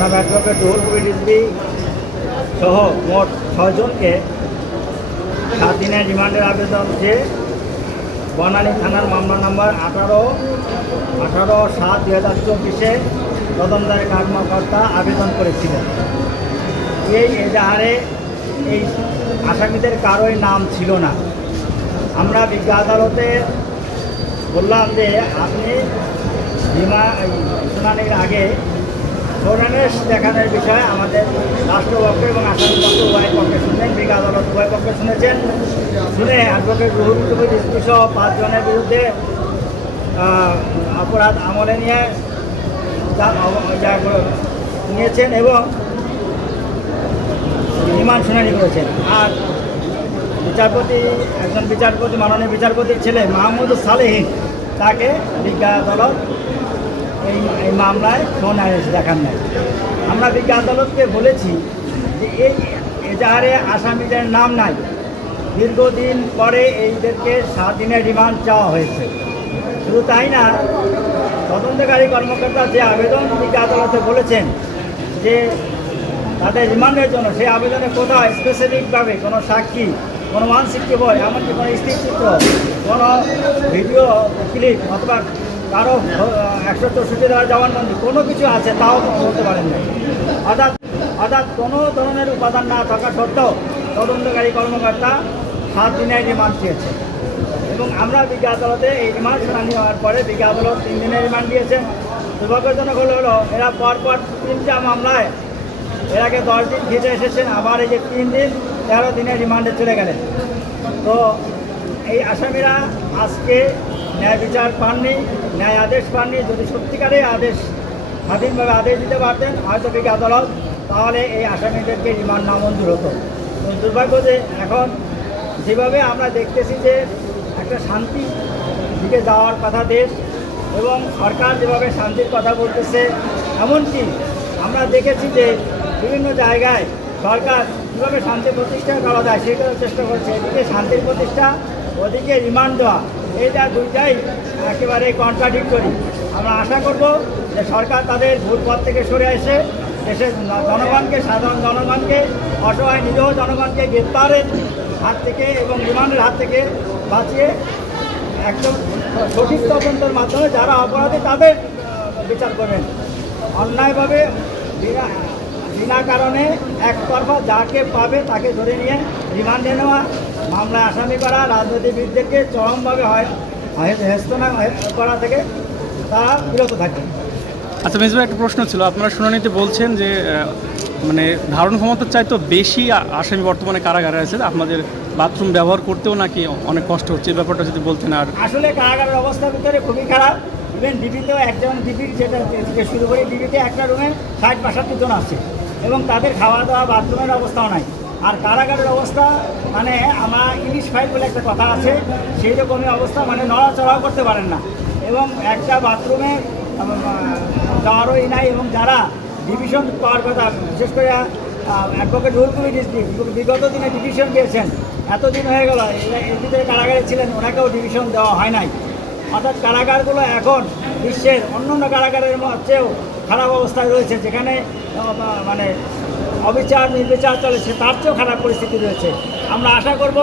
Advocate Ruhul Kabir Rizvi সহ মোট ছজনকে সাত দিনের রিমান্ডের আবেদন যে বনানী থানার মামলা নম্বর আঠারো আঠারো সাত দু হাজার চব্বিশে তদন্তের কর্মকর্তা আবেদন করেছিলেন। এই এজাহারে এই আসামিদের কারোই নাম ছিল না। আমরা বিজ্ঞ আদালতে বললাম যে আপনি বিমা শুনানির আগে ফোরেনেস দেখানোর বিষয়ে আমাদের রাষ্ট্রপক্ষ এবং আসামি পক্ষ উভয় পক্ষে শুনলেন বিজ্ঞ আদালত উভয় পক্ষে শুনেছেন। শুনে অ্যাডভোকেট রুহুল কবির সহ পাঁচজনের বিরুদ্ধে অপরাধ আমলে নিয়ে নিয়েছেন এবং রিমান্ড শুনানি করেছেন। আর বিচারপতি, একজন বিচারপতি, মাননীয় বিচারপতির ছেলে মাহমুদ সালেহীন, তাকে বিজ্ঞা আদালত মামলায় ফোন আইএস দেখান নাই। আমরা বিজ্ঞা আদালতকে বলেছি যে এই এজাহারে আসামিদের নাম নাই। দীর্ঘদিন পরে এইদেরকে সাত দিনের রিমান্ড চাওয়া হয়েছে। শুধু তাই না, তদন্তকারী কর্মকর্তা যে আবেদন বিজ্ঞা আদালতে বলেছেন যে তাদের রিমান্ডের জন্য, সেই আবেদনে কোথাও স্পেসিফিকভাবে কোনো সাক্ষী, কোনো মানসিক বই এমনকি কোনো স্থিরচিত্র কোনো ভিডিও ক্লিপ অথবা কারও একশো চৌষট্টি দেওয়ার জবানবন্দি কোনো কিছু আছে, তাও বলতে পারেন অর্থাৎ অর্থাৎ কোনো ধরনের উপাদান না থাকা সত্ত্বেও তদন্তকারী কর্মকর্তা সাত দিনের রিমান্ড চেয়েছে। এবং আমরা বিজ্ঞা আদালতে এই রিমান্ড শুনানি হওয়ার পরে বিজ্ঞা আদালত তিন দিনের রিমান্ড দিয়েছেন দুর্ভাগ্যজনক হলো হলো, এরা পরপর তিনটা মামলায় এর আগে দশ দিন ঘেটে এসেছেন, আবার এই যে তিন দিন, তেরো দিনের রিমান্ডে চলে গেলেন। তো এই আসামিরা আজকে ন্যায় বিচার পাননি, ন্যায় আদেশ পাননি। যদি সত্যিকারে আদেশ, স্বাধীনভাবে আদেশ দিতে পারতেন, হয়তো বিজ্ঞ আদালত, তাহলে এই আসামিদেরকে রিমান্ড নামঞ্জুর হতো। দুর্ভাগ্য যে এখন যেভাবে আমরা দেখতেছি যে একটা শান্তি দিকে যাওয়ার কথা দেশ এবং সরকার যেভাবে শান্তির কথা বলতেছে, এমনকি আমরা দেখেছি যে বিভিন্ন জায়গায় সরকার কীভাবে শান্তি প্রতিষ্ঠা করা যায়, সেটাও চেষ্টা করছে। এদিকে শান্তির প্রতিষ্ঠা, ওদিকে রিমান্ড দেওয়া। এইটা দুইটাই একেবারে কন্ট্রাডিক্টরি আমরা আশা করব যে সরকার তাদের ভুল পথ থেকে সরে এসে দেশের জনগণকে, সাধারণ জনগণকে, অসহায় নিরীহ জনগণকে গ্রেপ্তারের হাত থেকে এবং রিমান্ডের হাত থেকে বাঁচিয়ে একদম সঠিক তদন্তের মাধ্যমে যারা অপরাধী তাদের বিচার করবেন। অন্যায়ভাবে, বিনা বিনা কারণে একতরফা যাকে পাবে তাকে ধরে নিয়ে রিমান্ডে নেওয়া মামলায় আসামি করা রাজনীতিবিদদেরকে চরমভাবে হয় হেস্তনা করা থেকে তারা বিরত থাকে। আচ্ছা মেজবা একটা প্রশ্ন ছিল। আপনারা শুনানিতে বলছেন যে মানে ধারণ ক্ষমতার চাইতে বেশি আসামি বর্তমানে কারাগারে আছে। আপনাদের বাথরুম ব্যবহার করতেও নাকি অনেক কষ্ট হচ্ছে। এই ব্যাপারটা যদি বলতেন আর আসলে কারাগারের অবস্থা ভিতরে খুবই খারাপ। ইভেন ডিবিতেও একজন ডিবির যেটা থেকে শুরু করে ডিবিতে একটা রুমে ষাট বাষট্টি জন আছে। এবং তাদের খাওয়া দাওয়া বাথরুমের অবস্থাও নাই। আর কারাগারের অবস্থা মানে আমরা ইলিশ ফাইল বলে একটা কথা আছে সেই রকমই অবস্থা মানে নড়াচড়াও করতে পারেন না। এবং একটা বাথরুমে আহ, যাওয়ারই নাই এবং যারা ডিভিশন পাওয়ার কথা বিশেষ করে অ্যাডভোকেট রুল কবি বিগত দিনে ডিভিশন পেয়েছেন এতদিন হয়ে গেল এরা ভিতরে কারাগারে ছিলেন ওনাকেও ডিভিশন দেওয়া হয় নাই। অর্থাৎ কারাগারগুলো এখন বিশ্বের অন্যান্য কারাগারের ম- চেয়েও খারাপ অবস্থায় রয়েছে যেখানে মানে অবিচার নির্বিচার চলেছে তার চেয়েও খারাপ পরিস্থিতি রয়েছে। আমরা আশা করব